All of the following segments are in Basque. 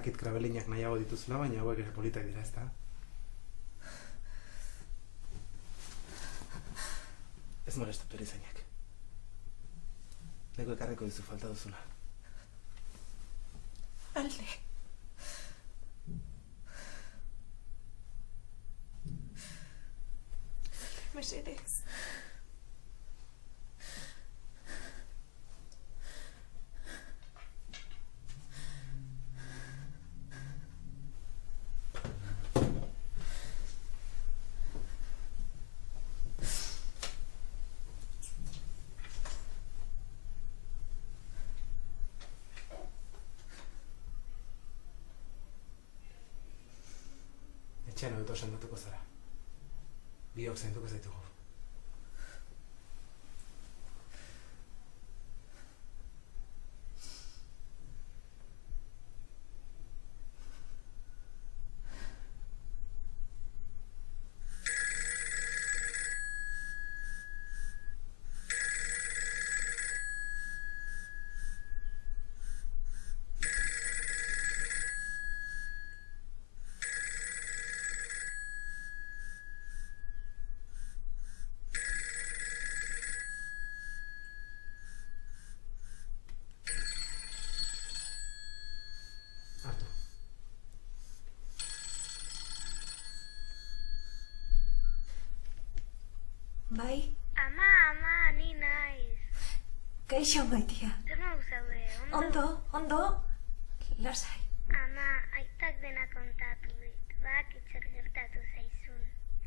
Badakit krabelinak nahiago dituzula, baina hauek ere politak dira, ezta? Ez molestatu erizainak. Neko ekarriko dizu falta duzuna. Alde. Mesedez. Etxean hobeto sendatuko zara. Biok zainduko zaitugu. Bai? Ama, ni naiz. Kaixo, Maitia. Zer modu zaude, Ondo. Lasai. Ama, aitak dena kontatu dit. Bakitzer gertatu zaizun.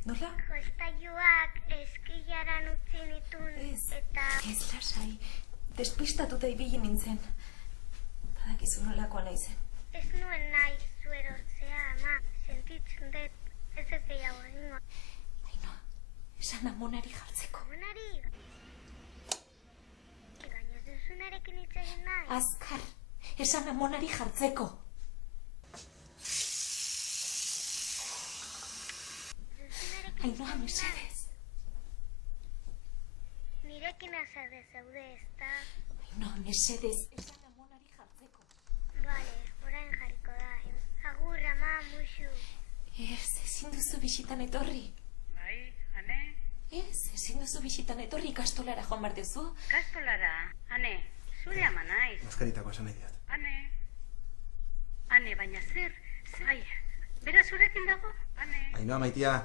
Nola? Jostailuak eskilaran utzi nitun, eta... Ez lasai. Despistatuta ibili nintzen. Badakizu nolakoa naizen. Ez nuen nahi zuerotzea, ama. Sentitzen dut, ez ez gehiago egingo. Esan amonari jartzeko. Amonari? Baina ez duzunarekin hitz egin nahi. Azkar, esan amonari jartzeko. Ainhoa, mesedez. Nirekin azade zaude, ezta? Ainhoa, mesedez, esan amonari jartzeko. Bale, orain jarriko da. Agur, ama, musu. Ezin duzu bisitan etorri. Ezin duzu bisitan etorri ikastolara joan behar duzu. Ikastolara? Ane, zure ama naiz. Mascaritako esan nahi diat. Ane, baina zer? Ai, bera zurekin dago? Ane. Ainhoa, Maitia.